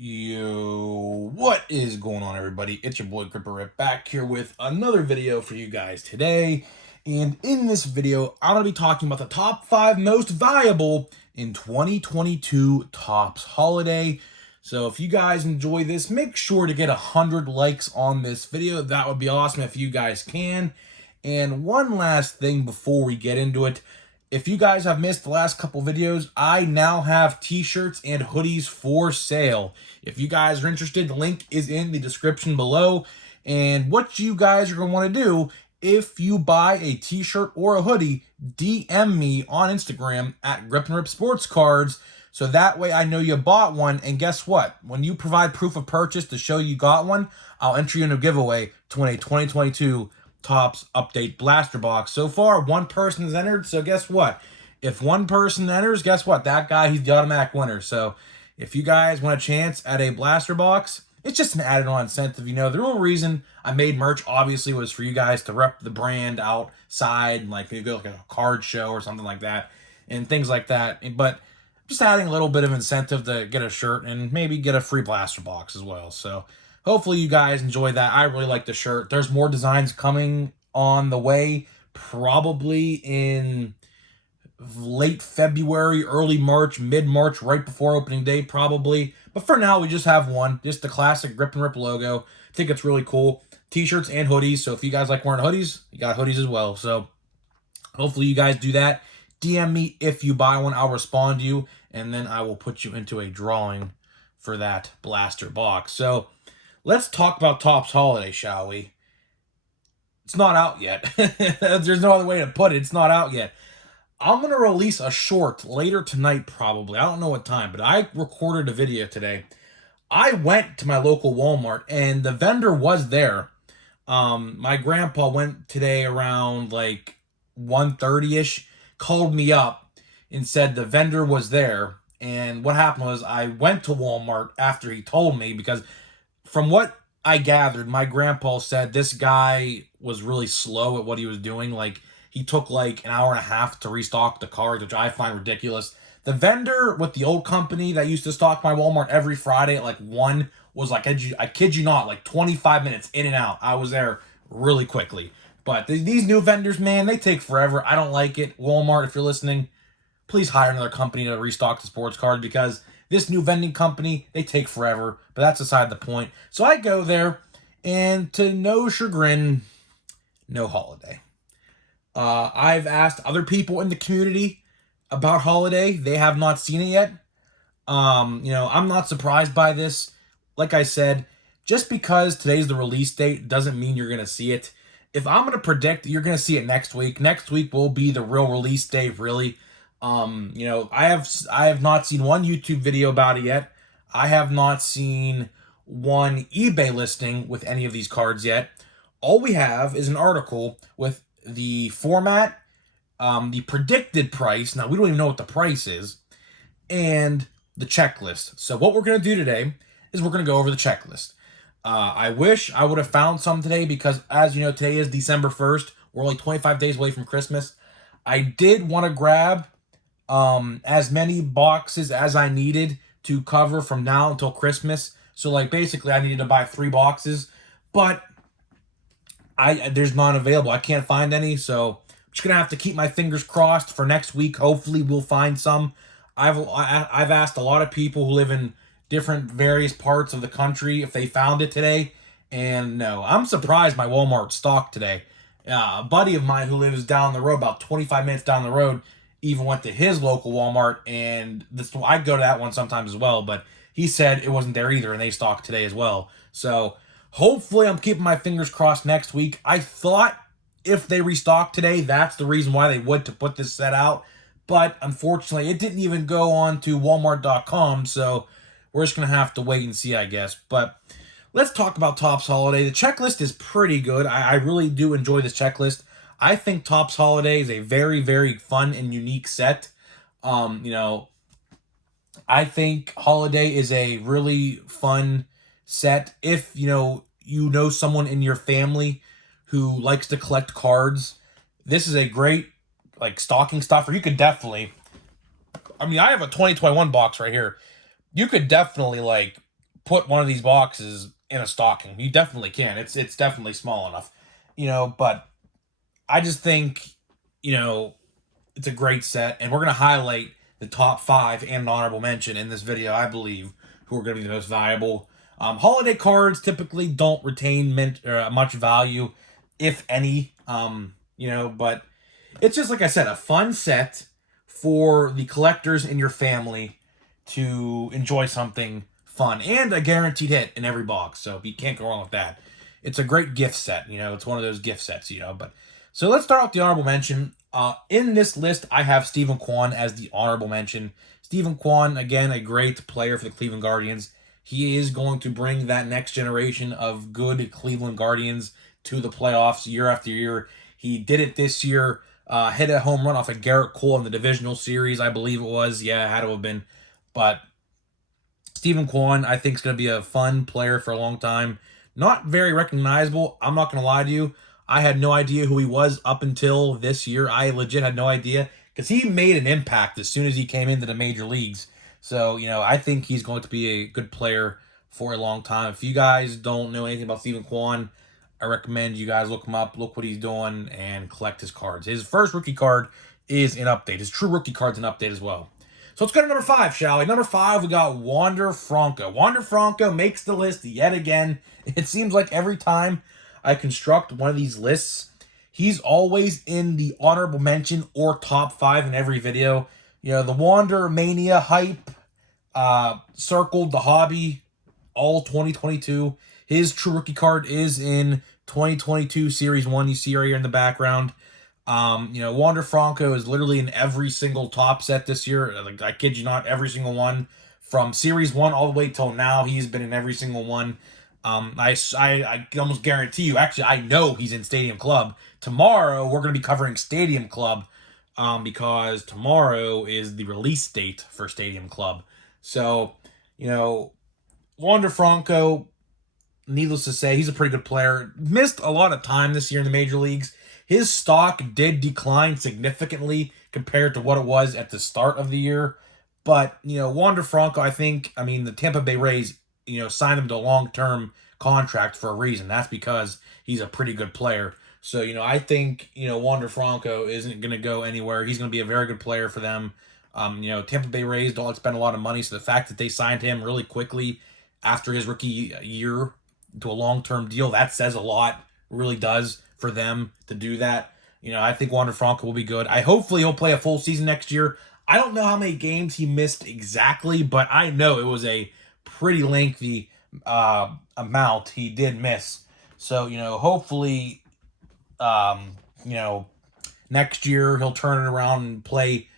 What is going on, everybody? It's your boy Gripper Rip back here with another video for you guys today. And in this video, I'm going to be talking about the top 5 most valuable in 2022 Topps Holiday. So if you guys enjoy this, make sure to get 100 likes on this video. That would be awesome if you guys can. And one last thing before we get into it. If you guys have missed the last couple videos, I now have t-shirts and hoodies for sale. If you guys are interested, the link is in the description below. And what you guys are going to want to do, if you buy a t-shirt or a hoodie, DM me on Instagram at Grip and Rip Sports Cards. So that way I know you bought one. And guess what? When you provide proof of purchase to show you got one, I'll enter you in a giveaway to win a 2022 Topps Update Blaster Box. So far, one person has entered, so guess what? If one person enters, guess what? That guy, he's the automatic winner. So if you guys want a chance at a Blaster Box, it's just an added-on incentive. You know, the real reason I made merch, obviously, was for you guys to rep the brand outside, like you go like a card show or something like that, and things like that. But just adding a little bit of incentive to get a shirt and maybe get a free Blaster Box as well. So hopefully you guys enjoy that. I really like the shirt. There's more designs coming on the way, probably in late February, early March, mid-March, right before opening day, probably. But for now, we just have one. Just the classic Grip and Rip logo. I think it's really cool. T-shirts and hoodies. So if you guys like wearing hoodies, you got hoodies as well. So hopefully you guys do that. DM me if you buy one. I'll respond to you, and then I will put you into a drawing for that blaster box. So let's talk about Topps Holiday, shall we? It's not out yet. There's no other way to put it. It's not out yet. I'm going to release a short later tonight, probably. I don't know what time, but I recorded a video today. I went to my local Walmart, and the vendor was there. My grandpa went today around like 1:30-ish, called me up and said the vendor was there. And what happened was I went to Walmart after he told me, because from what I gathered, my grandpa said this guy was really slow at what he was doing. Like, he took like an hour and a half to restock the cards, which I find ridiculous. The vendor with the old company that used to stock my Walmart every Friday at like 1 was like, I kid you not, like 25 minutes in and out. I was there really quickly. But these new vendors, man, they take forever. I don't like it. Walmart, if you're listening, please hire another company to restock the sports card, because this new vending company, they take forever. But that's aside the point. So I go there, and to no chagrin, no Holiday. I've asked other people in the community about Holiday. They have not seen it yet. I'm not surprised by this. Like I said, just because today's the release date doesn't mean you're going to see it. If I'm going to predict, you're going to see it next week. Next week will be the real release date, really. I have not seen one YouTube video about it yet. I have not seen one eBay listing with any of these cards yet. All we have is an article with the format, the predicted price. Now, we don't even know what the price is, and the checklist. So what we're going to do today is we're going to go over the checklist. I wish I would have found some today, because as you know, today is December 1st. We're only 25 days away from Christmas. I did want to grab as many boxes as I needed to cover from now until Christmas. So like basically I needed to buy 3 boxes, but there's none available. I can't find any, so I'm just gonna have to keep my fingers crossed for next week. Hopefully we'll find some. I've asked a lot of people who live in different various parts of the country if they found it today, and no, I'm surprised my Walmart stocked today. A buddy of mine who lives down the road, about 25 minutes down the road, even went to his local Walmart, and I go to that one sometimes as well, but he said it wasn't there either, and they stocked today as well. So hopefully I'm keeping my fingers crossed next week. I thought if they restock today, that's the reason why they would, to put this set out. But unfortunately, it didn't even go on to Walmart.com, so we're just going to have to wait and see, I guess. But let's talk about Topps Holiday. The checklist is pretty good. I really do enjoy this checklist. I think Topps Holiday is a very, very fun and unique set. I think Holiday is a really fun set. If, you know someone in your family who likes to collect cards, this is a great, like, stocking stuffer. You could definitely, I have a 2021 box right here. You could definitely, like, put one of these boxes in a stocking. You definitely can. It's definitely small enough, but I just think, it's a great set, and we're going to highlight the top 5 and an honorable mention in this video, I believe, who are going to be the most valuable. Holiday cards typically don't retain much value, if any, but it's just, like I said, a fun set for the collectors in your family to enjoy something fun, and a guaranteed hit in every box, so you can't go wrong with that. It's a great gift set, it's one of those gift sets, but... So let's start with the honorable mention. In this list, I have Steven Kwan as the honorable mention. Steven Kwan, again, a great player for the Cleveland Guardians. He is going to bring that next generation of good Cleveland Guardians to the playoffs year after year. He did it this year, hit a home run off of Garrett Cole in the divisional series, I believe it was. Yeah, it had to have been. But Steven Kwan, I think, is going to be a fun player for a long time. Not very recognizable, I'm not going to lie to you. I had no idea who he was up until this year. I legit had no idea, because he made an impact as soon as he came into the major leagues. So, I think he's going to be a good player for a long time. If you guys don't know anything about Steven Kwan, I recommend you guys look him up, look what he's doing, and collect his cards. His first rookie card is an update. His true rookie card's an update as well. So let's go to number 5, shall we? Number 5, we got Wander Franco. Wander Franco makes the list yet again. It seems like every time I construct one of these lists, he's always in the honorable mention or top 5 in every video. The Wander Mania hype circled the hobby all 2022. His true rookie card is in 2022 Series 1. You see right here in the background. Wander Franco is literally in every single top set this year. Like, I kid you not, every single one. From Series 1 all the way till now, he's been in every single one. I can almost guarantee you, actually, I know he's in Stadium Club. Tomorrow, we're going to be covering Stadium Club, because tomorrow is the release date for Stadium Club. So, Wander Franco, needless to say, he's a pretty good player. Missed a lot of time this year in the major leagues. His stock did decline significantly compared to what it was at the start of the year. But, Wander Franco, the Tampa Bay Rays, signed him to a long-term contract for a reason. That's because he's a pretty good player. So, I think, Wander Franco isn't going to go anywhere. He's going to be a very good player for them. Tampa Bay Rays don't spend a lot of money, so the fact that they signed him really quickly after his rookie year to a long-term deal, that says a lot, really does, for them to do that. I think Wander Franco will be good. Hopefully he'll play a full season next year. I don't know how many games he missed exactly, but I know it was a pretty lengthy amount he did miss. So, hopefully, next year he'll turn it around and play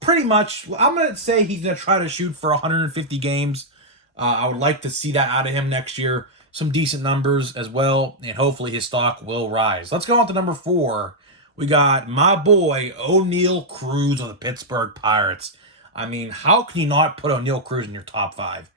pretty much. I'm going to say he's going to try to shoot for 150 games. I would like to see that out of him next year. Some decent numbers as well, and hopefully his stock will rise. Let's go on to number 4. We got my boy, Oneil Cruz of the Pittsburgh Pirates. How can you not put Oneil Cruz in your top 5?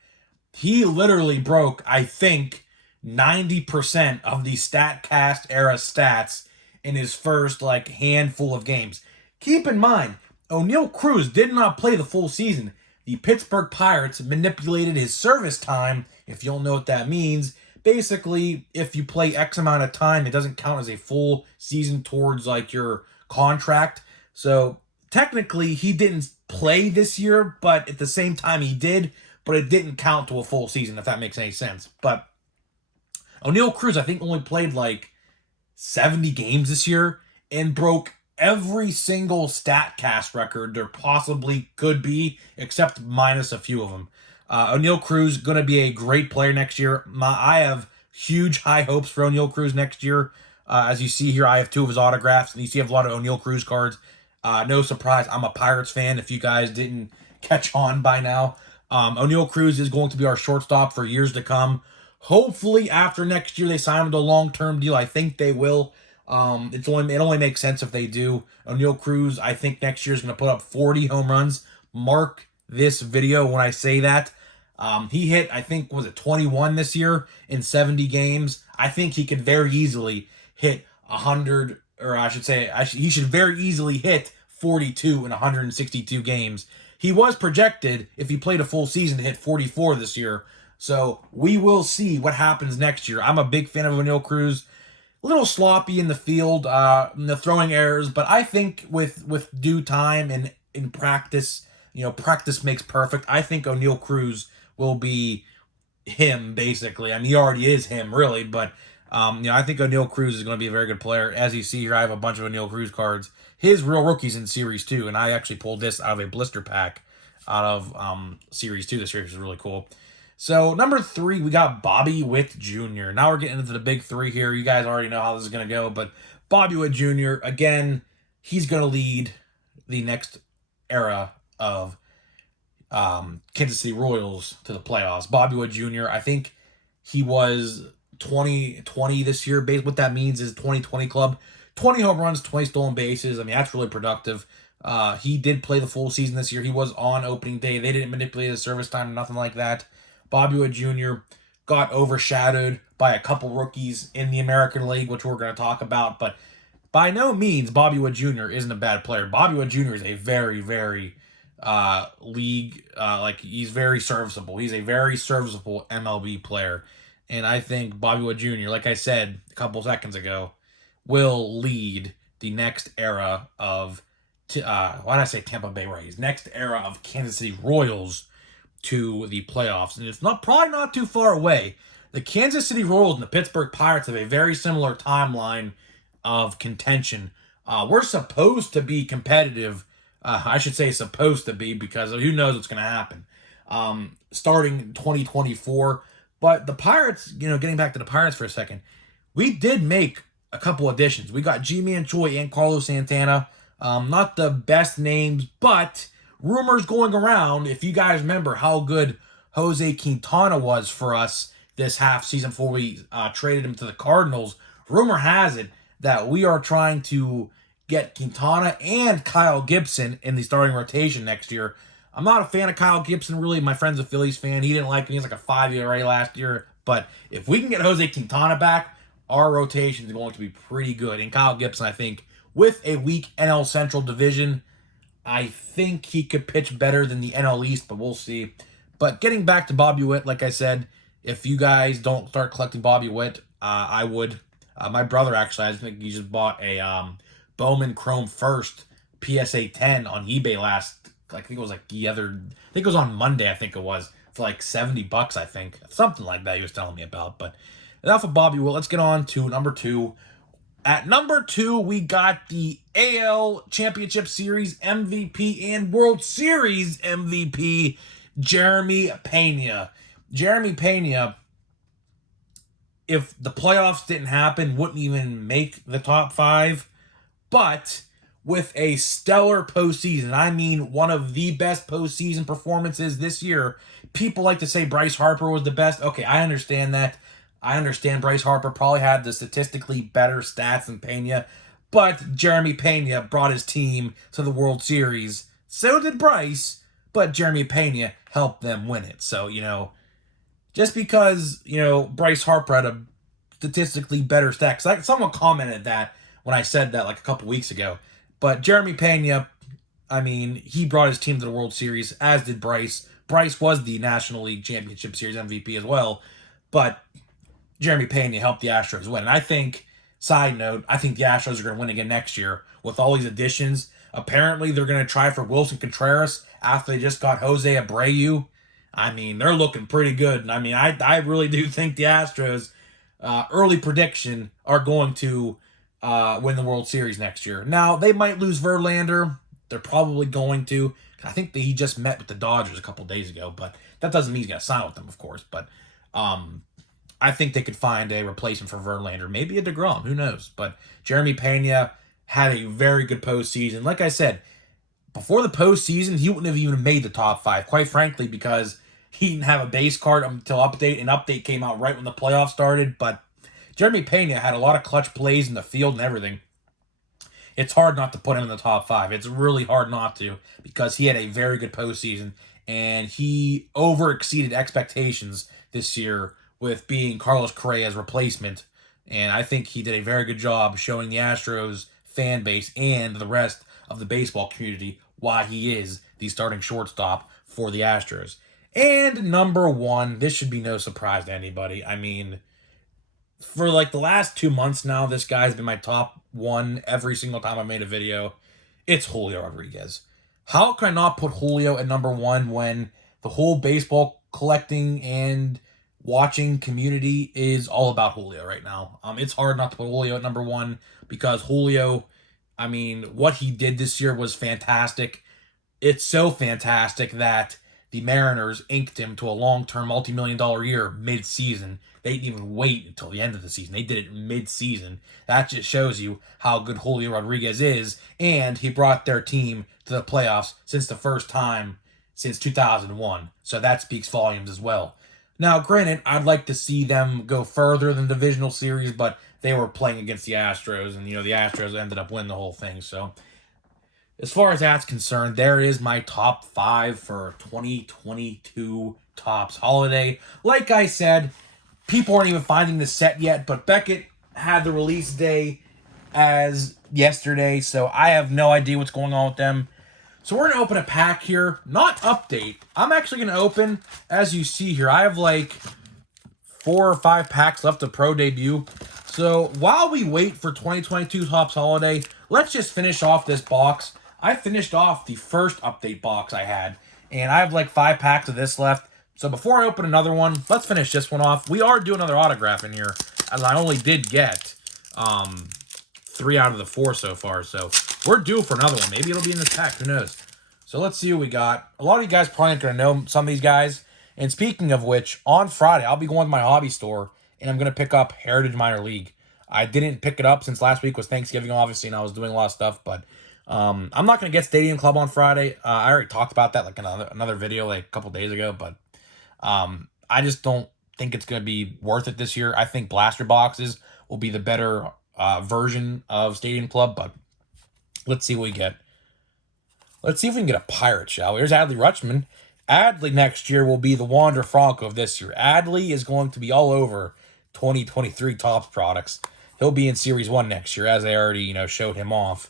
He literally broke, I think, 90% of the StatCast era stats in his first, handful of games. Keep in mind, Oneil Cruz did not play the full season. The Pittsburgh Pirates manipulated his service time, if you don't know what that means. Basically, if you play X amount of time, it doesn't count as a full season towards, your contract. So, technically, he didn't play this year, but at the same time, he did. But it didn't count to a full season, if that makes any sense. But Oneil Cruz, I think, only played 70 games this year and broke every single StatCast record there possibly could be, except minus a few of them. Oneil Cruz going to be a great player next year. I have huge high hopes for Oneil Cruz next year. As you see here, I have 2 of his autographs, and you see I have a lot of Oneil Cruz cards. No surprise, I'm a Pirates fan, if you guys didn't catch on by now. Oneil Cruz is going to be our shortstop for years to come. Hopefully, after next year, they sign him to a long-term deal. I think they will. It only makes sense if they do. Oneil Cruz, I think next year is going to put up 40 home runs. Mark this video when I say that. He hit, I think, was it 21 this year in 70 games? I think he could very easily hit 100, or I should say, he should very easily hit 42 in 162 games. He was projected, if he played a full season, to hit 44 this year. So we will see what happens next year. I'm a big fan of Oneil Cruz. A little sloppy in the field, in the throwing errors, but I think with due time and in practice, practice makes perfect. I think Oneil Cruz will be him, basically. I mean, he already is him, really, but I think Oneil Cruz is going to be a very good player. As you see here, I have a bunch of Oneil Cruz cards. His real rookies in Series 2, and I actually pulled this out of a blister pack out of Series 2. The series is really cool. So, number 3, we got Bobby Witt Jr. Now we're getting into the big 3 here. You guys already know how this is going to go, but Bobby Witt Jr., again, he's going to lead the next era of Kansas City Royals to the playoffs. Bobby Witt Jr., I think he was 2020 this year. What that means is 2020 club. 20 home runs, 20 stolen bases. I mean, that's really productive. He did play the full season this year. He was on opening day. They didn't manipulate his service time, nothing like that. Bobby Witt Jr. got overshadowed by a couple rookies in the American League, which we're going to talk about. But by no means, Bobby Witt Jr. isn't a bad player. Bobby Witt Jr. is a very, very he's very serviceable. He's a very serviceable MLB player. And I think Bobby Witt Jr., like I said a couple seconds ago, will lead the next era of, why did I say Tampa Bay Rays? Next era of Kansas City Royals to the playoffs. And it's probably not too far away. The Kansas City Royals and the Pittsburgh Pirates have a very similar timeline of contention. We're supposed to be competitive. I should say supposed to be, because who knows what's going to happen. Starting 2024. But the Pirates, getting back to the Pirates for a second, we did make a couple additions. We got Ji-Man Choi and Carlos Santana. Not the best names, but rumors going around, if you guys remember how good Jose Quintana was for us this half season before we traded him to the Cardinals, rumor has it that we are trying to get Quintana and Kyle Gibson in the starting rotation next year. I'm not a fan of Kyle Gibson, really. My friend's a Phillies fan. He didn't like him. He was like a 5 ERA last year. But if we can get Jose Quintana back, our rotation is going to be pretty good. And Kyle Gibson, I think, with a weak NL Central division, I think he could pitch better than the NL East, but we'll see. But getting back to Bobby Witt, like I said, if you guys don't start collecting Bobby Witt, I would. My brother, actually, I think he just bought a Bowman Chrome First PSA 10 on eBay I think it was on Monday, I think it was, for like $70, I think. Something like that he was telling me about. But enough of Bobby Witt. Let's get on to number 2. At number 2, we got the AL Championship Series MVP and World Series MVP, Jeremy Pena. Jeremy Pena, if the playoffs didn't happen, wouldn't even make the top 5. But with a stellar postseason, I mean one of the best postseason performances this year. People like to say Bryce Harper was the best. Okay, I understand that. I understand Bryce Harper probably had the statistically better stats than Pena, but Jeremy Pena brought his team to the World Series. So did Bryce, but Jeremy Pena helped them win it. So, just because, Bryce Harper had a statistically better stat, because someone commented that when I said that like a couple weeks ago. But Jeremy Pena, I mean, he brought his team to the World Series, as did Bryce. Bryce was the National League Championship Series MVP as well, but Jeremy Pena helped the Astros win. And I think, side note, I think the Astros are going to win again next year with all these additions. Apparently, they're going to try for Wilson Contreras after they just got Jose Abreu. I mean, they're looking pretty good. And I mean, I really do think the Astros, early prediction, are going to win the World Series next year. Now, they might lose Verlander. They're probably going to. I think that he just met with the Dodgers a couple days ago, but that doesn't mean he's going to sign with them, of course. But I think they could find a replacement for Verlander. Maybe a DeGrom. Who knows? But Jeremy Pena had a very good postseason. Like I said, before the postseason, he wouldn't have even made the top 5, quite frankly, because he didn't have a base card until update. An update came out right when the playoffs started. But Jeremy Pena had a lot of clutch plays in the field and everything. It's hard not to put him in the top 5. It's really hard not to, because he had a very good postseason, and he over-exceeded expectations this year with being Carlos Correa's replacement. And I think he did a very good job showing the Astros fan base and the rest of the baseball community why he is the starting shortstop for the Astros. And number one, this should be no surprise to anybody. I mean, for like the last 2 months now, this guy's been my top one every single time I made a video. It's Julio Rodriguez. How can I not put Julio at number one when the whole baseball collecting and watching community is all about Julio right now? It's hard not to put Julio at number one because Julio, I mean, what he did this year was fantastic. It's so fantastic that the Mariners inked him to a long-term multi-million-dollar year mid-season. They didn't even wait until the end of the season. They did it mid-season. That just shows you how good Julio Rodriguez is, and he brought their team to the playoffs since the first time since 2001. So that speaks volumes as well. Now, granted, I'd like to see them go further than divisional series, but they were playing against the Astros, and, the Astros ended up winning the whole thing. So as far as that's concerned, there is my top 5 for 2022 Topps Holiday. Like I said, people aren't even finding the set yet, but Beckett had the release day as yesterday, so I have no idea what's going on with them. So we're going to open a pack here, not update. I'm actually going to open, as you see here, I have like 4 or 5 packs left of Pro Debut. So while we wait for 2022 Topps Holiday, let's just finish off this box. I finished off the first update box I had, and I have like 5 packs of this left. So before I open another one, let's finish this one off. We are doing another autograph in here, as I only did get 3 out of the 4 so far. So we're due for another one. Maybe it'll be in this pack. Who knows? So let's see what we got. A lot of you guys probably aren't going to know some of these guys. And speaking of which, on Friday, I'll be going to my hobby store, and I'm going to pick up Heritage Minor League. I didn't pick it up since last week was Thanksgiving, obviously, and I was doing a lot of stuff, but I'm not going to get Stadium Club on Friday. I already talked about that like another video like a couple days ago, but I just don't think it's going to be worth it this year. I think blaster boxes will be the better version of Stadium Club, but let's see what we get. Let's see if we can get a Pirate, shall we? Here's Adley Rutschman. Adley next year will be the Wander Franco of this year. Adley is going to be all over 2023 Topps products. He'll be in Series 1 next year, as they already, showed him off.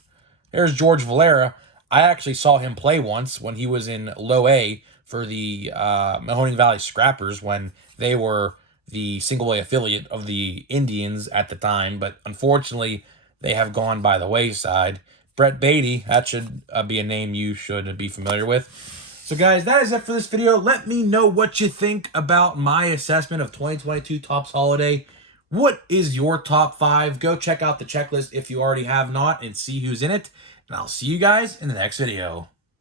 There's George Valera. I actually saw him play once when he was in Low A for the Mahoning Valley Scrappers when they were the single-A affiliate of the Indians at the time, but unfortunately, they have gone by the wayside. Brett Beatty, that should be a name you should be familiar with. So guys, that is it for this video. Let me know what you think about my assessment of 2022 Topps Holiday. What is your top 5? Go check out the checklist if you already have not and see who's in it. And I'll see you guys in the next video.